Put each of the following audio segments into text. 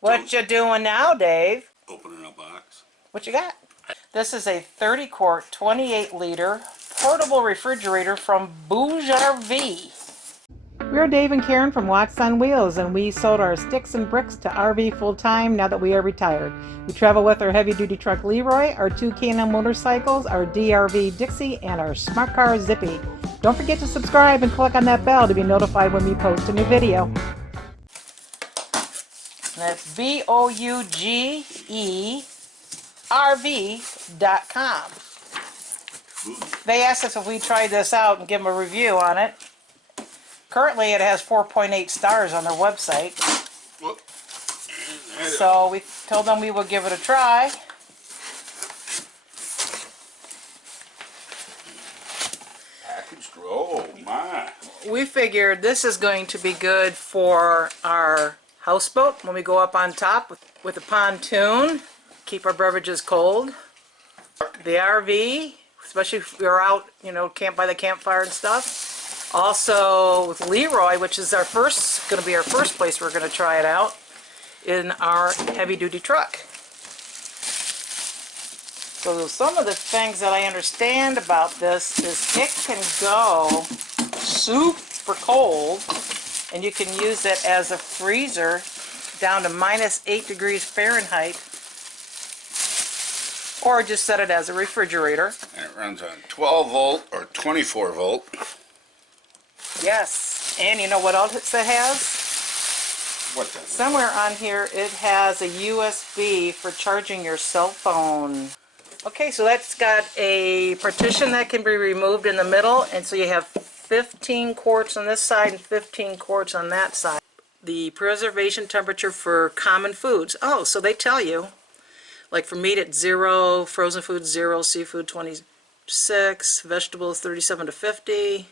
What you doing now, Dave? Opening a box. What you got? This is a 30-quart, 28-liter portable refrigerator from BougeRV. We're Dave and Karen from Watts on Wheels, and we sold our sticks and bricks to RV full-time now that we are retired. We travel with our heavy-duty truck Leroy, our two K&N motorcycles, our DRV Dixie, and our smart car Zippy. Don't forget to subscribe and click on that bell to be notified when we post a new video. That's BougeRV.com. They asked us if we tried this out and give them a review on it. Currently it has 4.8 stars on their website. Whoop. So we told them we would give it a try. Packaged. Oh my. We figured this is going to be good for our houseboat when we go up on top with a pontoon, keep our beverages cold. The RV, especially if we're out, camp by the campfire and stuff. Also with Leroy, which is going to be our first place we're going to try it out, in our heavy-duty truck. So some of the things that I understand about this is it can go super cold, and you can use it as a freezer down to -8 degrees Fahrenheit, or just set it as a refrigerator. And it runs on 12 volt or 24 volt. Yes, and you know what else it has? What's that? Somewhere on here it has a USB for charging your cell phone. Okay, so that's got a partition that can be removed in the middle, and so you have 15 quarts on this side and 15 quarts on that side. The preservation temperature for common foods. Oh, so they tell you, like for meat it's 0, frozen foods 0, seafood 26, vegetables 37 to 50.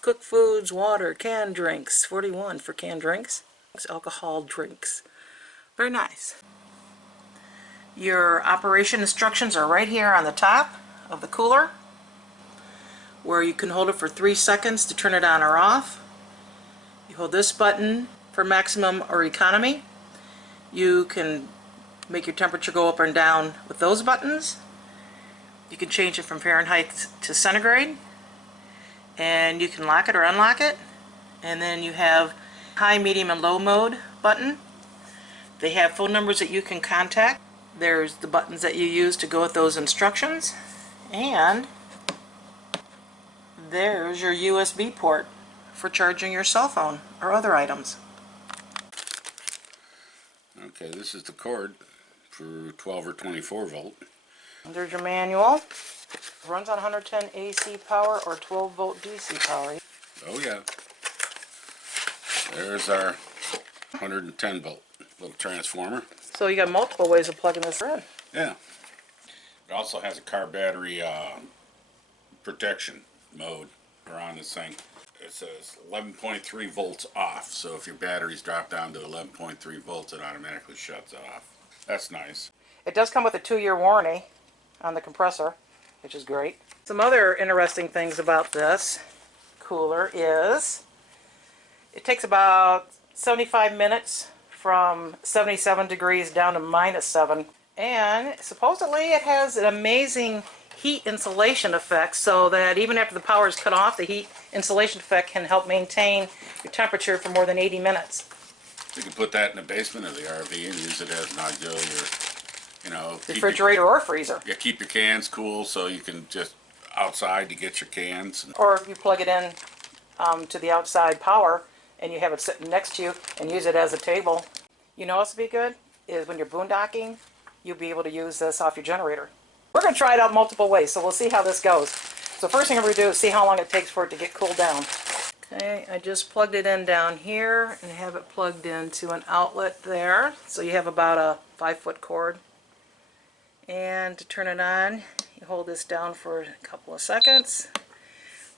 Cooked foods, water, canned drinks, 41 for canned drinks, alcohol drinks. Very nice. Your operation instructions are right here on the top of the cooler, where you can hold it for 3 seconds to turn it on or off. You hold this button for maximum or economy. You can make your temperature go up and down with those buttons. You can change it from Fahrenheit to centigrade. And you can lock it or unlock it. And then you have high, medium, and low mode button. They have phone numbers that you can contact. There's the buttons that you use to go with those instructions. And there's your USB port for charging your cell phone or other items. Okay, this is the cord for 12 or 24 volt. There's your manual. Runs on 110 AC power or 12 volt DC power. Oh yeah. There's our 110 volt little transformer. So you got multiple ways of plugging this in. Yeah. It also has a car battery protection mode around this thing. It says 11.3 volts off, so if your batteries drop down to 11.3 volts it automatically shuts off. That's nice. It does come with a 2-year warranty on the compressor, which is great. Some other interesting things about this cooler is it takes about 75 minutes from 77 degrees down to -7, and supposedly it has an amazing heat insulation effect, so that even after the power is cut off, the heat insulation effect can help maintain your temperature for more than 80 minutes. You can put that in the basement of the RV and use it as an auxiliary. Refrigerator or freezer. Yeah, keep your cans cool so you can just outside to get your cans. Or if you plug it in to the outside power and you have it sitting next to you and use it as a table. You know what's be good is when you're boondocking, you'll be able to use this off your generator. We're going to try it out multiple ways, so we'll see how this goes. So first thing I'm going to do is see how long it takes for it to get cooled down. Okay, I just plugged it in down here and have it plugged into an outlet there. So you have about a 5-foot cord. And to turn it on, you hold this down for a couple of seconds.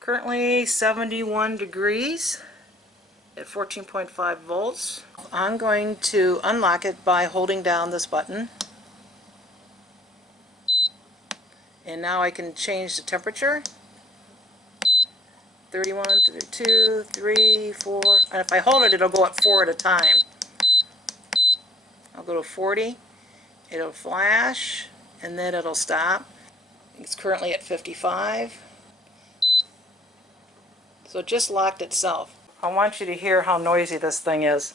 Currently 71 degrees at 14.5 volts. I'm going to unlock it by holding down this button. And now I can change the temperature. 31, 32, 3, 4, and if I hold it, it'll go up 4 at a time. I'll go to 40. It'll flash, and then it'll stop. It's currently at 55. So it just locked itself. I want you to hear how noisy this thing is.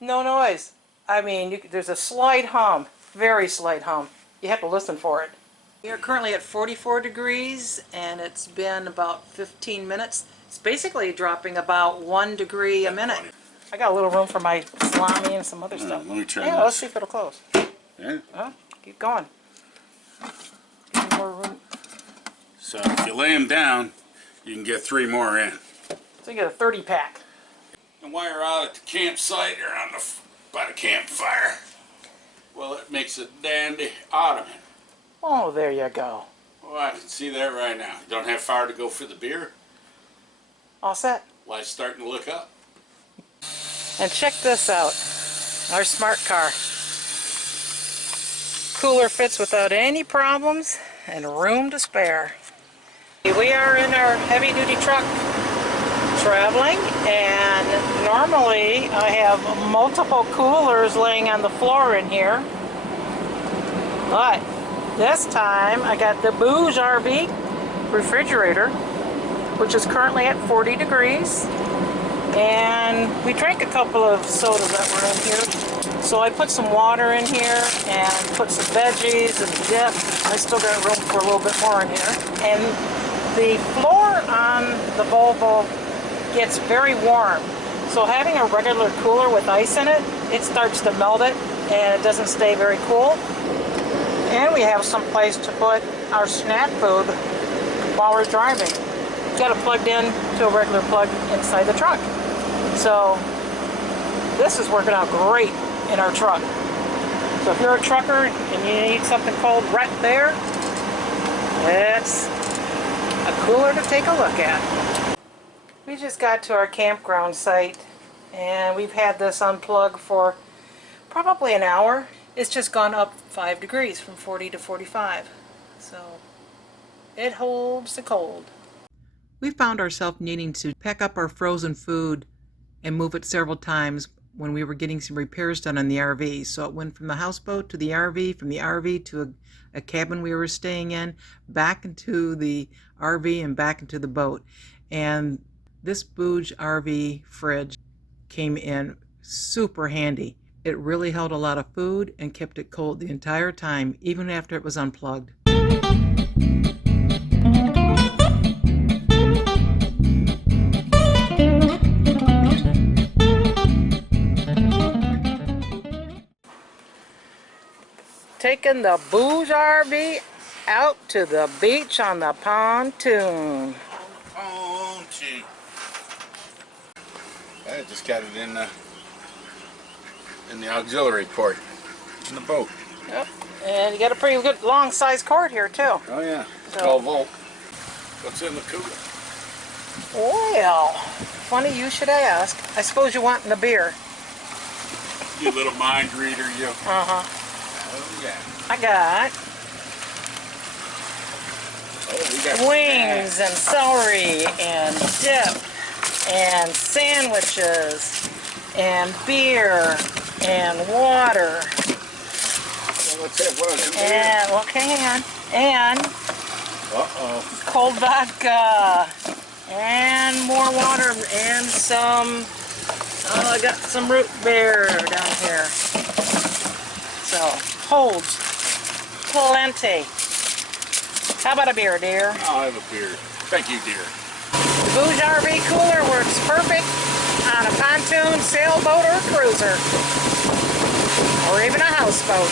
No noise. I mean, there's a slight hum, very slight hum. You have to listen for it. We are currently at 44 degrees, and it's been about 15 minutes. It's basically dropping about 1 degree a minute. I got a little room for my salami and some other stuff. Let me try Yeah, this. let's see if it'll close. Yeah. Oh, keep going. Give me more room. So if you lay them down, you can get 3 more in. So you get a 30 pack. And while you're out at the campsite or on the by the campfire, well, it makes a dandy ottoman. Oh, there you go. Oh, I can see that right now. You don't have far to go for the beer? All set. Light's starting to look up. And check this out. Our smart car. Cooler fits without any problems and room to spare. We are in our heavy-duty truck traveling, and normally I have multiple coolers laying on the floor in here, but this time I got the BougeRV refrigerator, which is currently at 40 degrees, and we drank a couple of sodas that were in here, so I put some water in here and put some veggies and dip. I still got room for a little bit more in here, and the floor on the Volvo gets very warm, so having a regular cooler with ice in it, it starts to melt it and it doesn't stay very cool. And we have some place to put our snack food while we're driving. Got it plugged in to a regular plug inside the truck. So this is working out great in our truck. So if you're a trucker and you need something cold right there, it's a cooler to take a look at. We just got to our campground site, and we've had this unplugged for probably an hour. It's just gone up 5 degrees from 40 to 45, so it holds the cold. We found ourselves needing to pack up our frozen food and move it several times when we were getting some repairs done on the RV. So it went from the houseboat to the RV, from the RV to a cabin we were staying in, back into the RV and back into the boat. And this BougeRV fridge came in super handy. It really held a lot of food and kept it cold the entire time, even after it was unplugged. Taking the BougeRV out to the beach on the pontoon. I just got it in the auxiliary port in the boat. Yep, and you got a pretty good long size cord here too. Oh yeah, So, 12 volt. What's in the cooler? Well, funny you should ask. I suppose you want the beer. You little mind reader, you. Uh-huh. Oh yeah. I got We got wings and celery and dip and sandwiches and beer and water. Well, let's have one in there. And, well, hang on. And Uh-oh. cold vodka and more water and some, I got some root beer down here. So, holds plenty. How about a beer, dear? I'll have a beer. Thank you, dear. The BougeRV cooler works perfect on a pontoon, sailboat, or cruiser, or even a houseboat.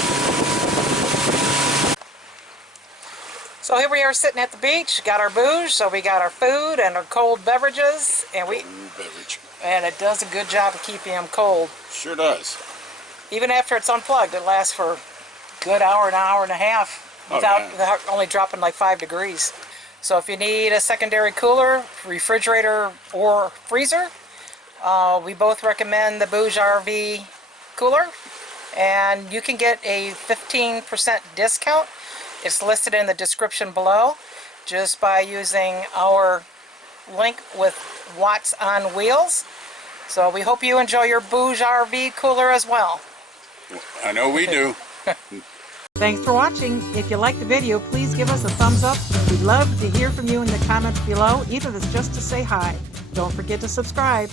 So here we are sitting at the beach, got our booze, so we got our food and our cold beverages, and it does a good job of keeping them cold. Sure does. Even after it's unplugged, it lasts for a good hour, an hour and a half, without only dropping like 5 degrees. So if you need a secondary cooler, refrigerator, or freezer, we both recommend the BougeRV cooler, and you can get a 15% discount. It's listed in the description below just by using our link with Watts on Wheels. So we hope you enjoy your BougeRV cooler as well. I know we do. Thanks for watching. If you liked the video, please give us a thumbs up. We'd love to hear from you in the comments below, even if it's just to say hi. Don't forget to subscribe.